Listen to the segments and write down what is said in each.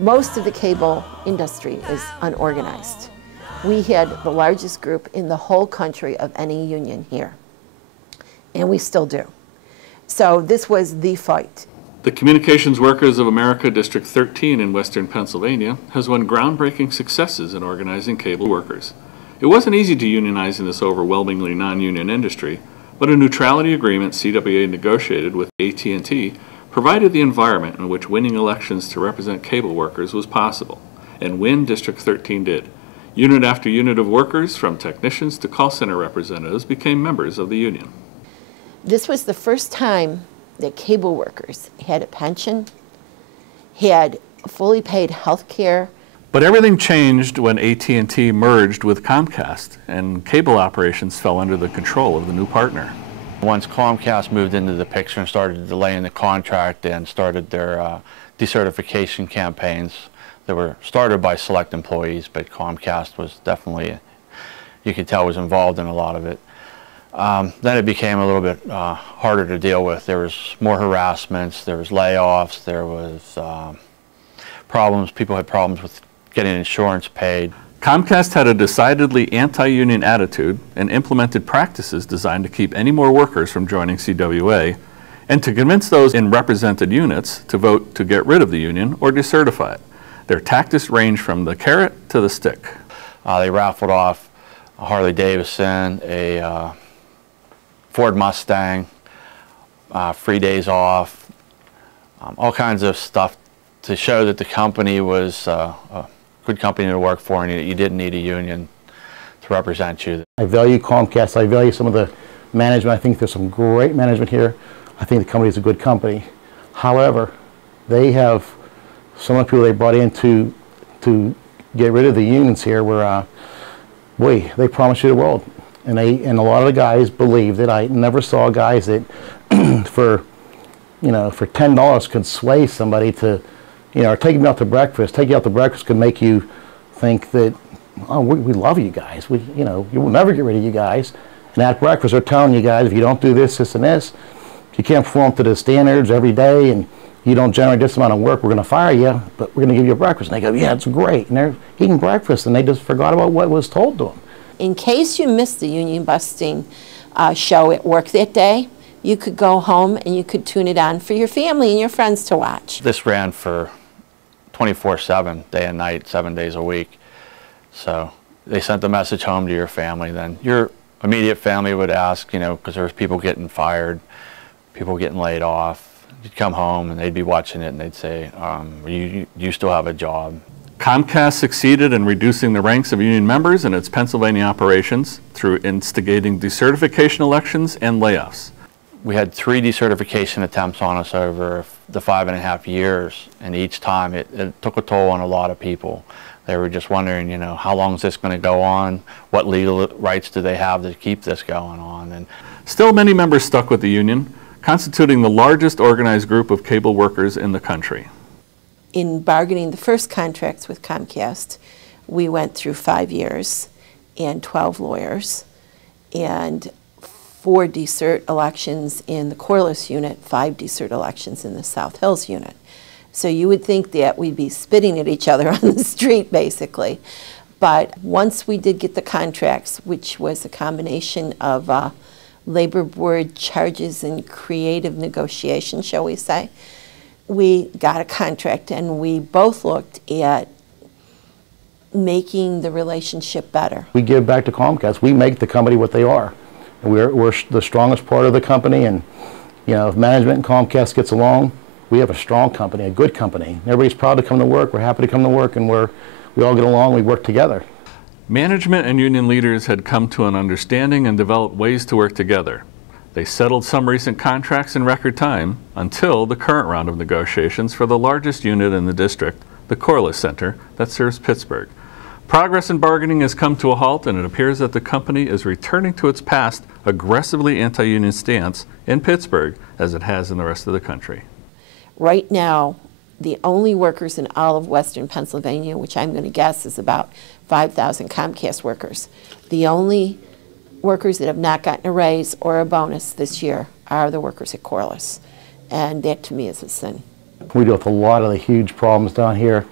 Most of the cable industry is unorganized. We had the largest group in the whole country of any union here, and we still do. So this was the fight. The Communications Workers of America District 13 in Western Pennsylvania has won groundbreaking successes in organizing cable workers. It wasn't easy to unionize in this overwhelmingly non-union industry, but a neutrality agreement CWA negotiated with AT&T provided the environment in which winning elections to represent cable workers was possible, and win District 13 did. Unit after unit of workers, from technicians to call center representatives, became members of the union. This was the first time that cable workers had a pension, had fully paid health care. But everything changed when AT&T merged with Comcast, and cable operations fell under the control of the new partner. Once Comcast moved into the picture and started delaying the contract and started their decertification campaigns that were started by select employees, but Comcast was definitely, you could tell, was involved in a lot of it. Then it became a little bit harder to deal with. There was more harassments, there was layoffs, there was problems. People had problems with getting insurance paid. Comcast had a decidedly anti-union attitude and implemented practices designed to keep any more workers from joining CWA and to convince those in represented units to vote to get rid of the union or decertify it. Their tactics ranged from the carrot to the stick. They raffled off a Harley Davidson, a Ford Mustang, free days off, all kinds of stuff to show that the company was a good company to work for and you didn't need a union to represent you. I value Comcast. I value some of the management. I think there's some great management here. I think the company is a good company. However, they have some of the people they brought in to get rid of the unions here were, boy, they promised you the world. And a lot of the guys believe that. I never saw guys that for $10 could sway somebody to, or taking you out to breakfast. Taking you out to breakfast could make you think that, oh, we love you guys. You will never get rid of you guys. And at breakfast, they're telling you guys, if you don't do this, this, and this, if you can't perform to the standards every day, and you don't generate this amount of work, we're going to fire you, but we're going to give you a breakfast. And they go, yeah, it's great. And they're eating breakfast, and they just forgot about what was told to them. In case you missed the union busting show at work that day, you could go home and you could tune it on for your family and your friends to watch. This ran for 24/7, day and night, 7 days a week. So they sent the message home to your family. Then your immediate family would ask, because there was people getting fired, people getting laid off. You'd come home and they'd be watching it and they'd say, you still have a job. Comcast succeeded in reducing the ranks of union members in its Pennsylvania operations through instigating decertification elections and layoffs. We had 3 decertification attempts on us over the 5.5 years, and each time it took a toll on a lot of people. They were just wondering, how long is this going to go on? What legal rights do they have to keep this going on? And still, many members stuck with the union, constituting the largest organized group of cable workers in the country. In bargaining the first contracts with Comcast, we went through 5 years and 12 lawyers and 4 desert elections in the Corliss unit, 5 desert elections in the South Hills unit. So you would think that we'd be spitting at each other on the street, basically. But once we did get the contracts, which was a combination of labor board charges and creative negotiation, shall we say, we got a contract, and we both looked at making the relationship better. We give back to Comcast. We make the company what they are. We're the strongest part of the company, and if management and Comcast gets along, we have a strong company, a good company. Everybody's proud to come to work. We're happy to come to work, and we all get along. We work together. Management and union leaders had come to an understanding and developed ways to work together. They settled some recent contracts in record time until the current round of negotiations for the largest unit in the district, the Corliss Center, that serves Pittsburgh. Progress in bargaining has come to a halt, and it appears that the company is returning to its past aggressively anti-union stance in Pittsburgh as it has in the rest of the country. Right now, the only workers in all of Western Pennsylvania, which I'm going to guess is about 5,000 Comcast workers, the only workers that have not gotten a raise or a bonus this year are the workers at Corliss. And that to me is a sin. We deal with a lot of the huge problems down here.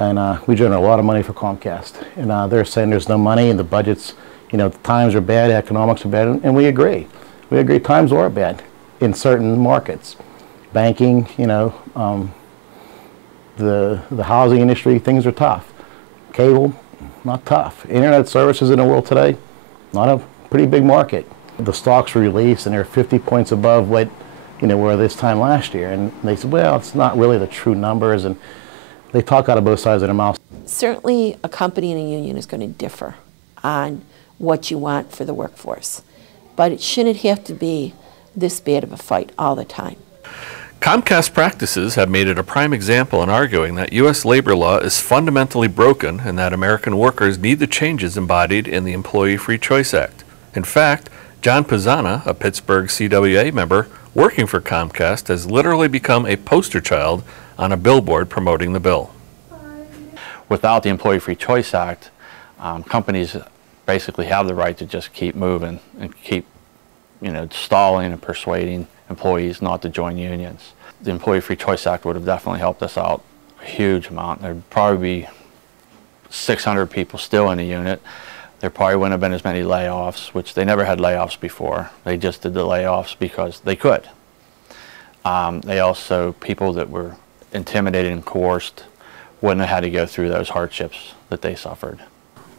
and we generate a lot of money for Comcast. And they're saying there's no money and the budgets, you know, times are bad, economics are bad, and we agree. We agree times are bad in certain markets. Banking, you know, the housing industry, things are tough. Cable, not tough. Internet services in the world today, not a pretty big market. The stocks were released and they're 50 points above what, you know, were this time last year. And they said, well, it's not really the true numbers. And they talk out of both sides of their mouth. Certainly a company and a union is going to differ on what you want for the workforce. But it shouldn't have to be this bad of a fight all the time. Comcast practices have made it a prime example in arguing that U.S. labor law is fundamentally broken and that American workers need the changes embodied in the Employee Free Choice Act. In fact, John Pizzana, a Pittsburgh CWA member working for Comcast, has literally become a poster child on a billboard promoting the bill. Without the Employee Free Choice Act, companies basically have the right to just keep moving and keep, you know, stalling and persuading employees not to join unions. The Employee Free Choice Act would have definitely helped us out a huge amount. There'd probably be 600 people still in the unit. There probably wouldn't have been as many layoffs, which they never had layoffs before. They just did the layoffs because they could. They also, people that were intimidated and coerced wouldn't have had to go through those hardships that they suffered.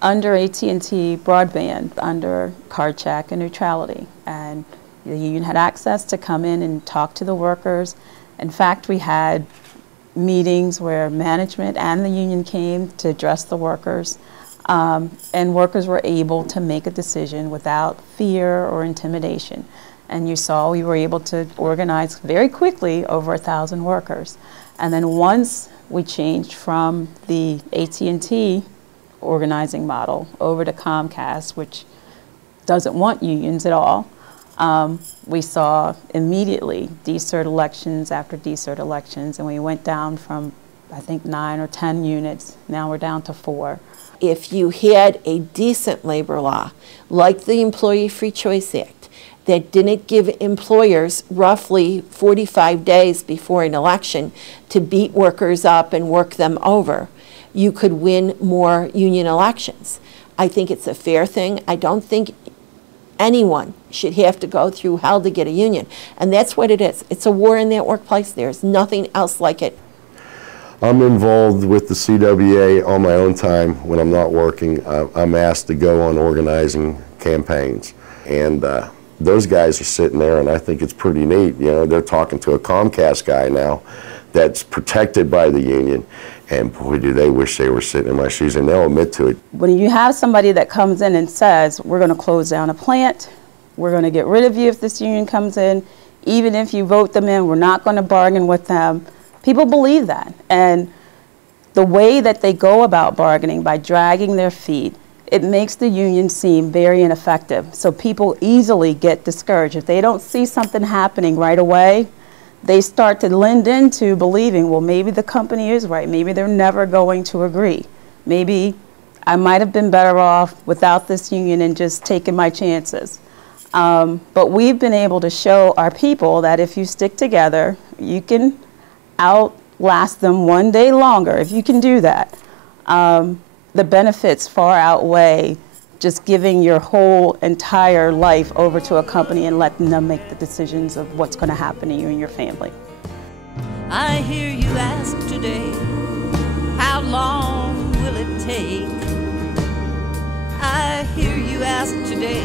Under AT&T broadband, under card check and neutrality, and the union had access to come in and talk to the workers. In fact, we had meetings where management and the union came to address the workers, and workers were able to make a decision without fear or intimidation. And you saw we were able to organize very quickly over 1,000 workers. And then once we changed from the AT&T organizing model over to Comcast, which doesn't want unions at all, we saw immediately decert elections after decert elections, and we went down from, I think, 9 or 10 units. Now we're down to 4. If you had a decent labor law, like the Employee Free Choice Act, that didn't give employers roughly 45 days before an election to beat workers up and work them over, you could win more union elections. I think it's a fair thing. I don't think anyone should have to go through hell to get a union. And that's what it is. It's a war in that workplace. There's nothing else like it. I'm involved with the CWA on my own time when I'm not working. I'm asked to go on organizing campaigns. And those guys are sitting there, and I think it's pretty neat. You know, they're talking to a Comcast guy now that's protected by the union. And boy, do they wish they were sitting in my shoes, and they'll admit to it. When you have somebody that comes in and says, we're going to close down a plant, we're going to get rid of you if this union comes in, even if you vote them in, we're not going to bargain with them, people believe that. And the way that they go about bargaining, by dragging their feet, it makes the union seem very ineffective. So people easily get discouraged. If they don't see something happening right away, they start to lend into believing, well, maybe the company is right. Maybe they're never going to agree. Maybe I might have been better off without this union and just taking my chances. But we've been able to show our people that if you stick together, you can outlast them one day longer. If you can do that, the benefits far outweigh just giving your whole entire life over to a company and letting them make the decisions of what's going to happen to you and your family. I hear you ask today, how long will it take? I hear you ask today,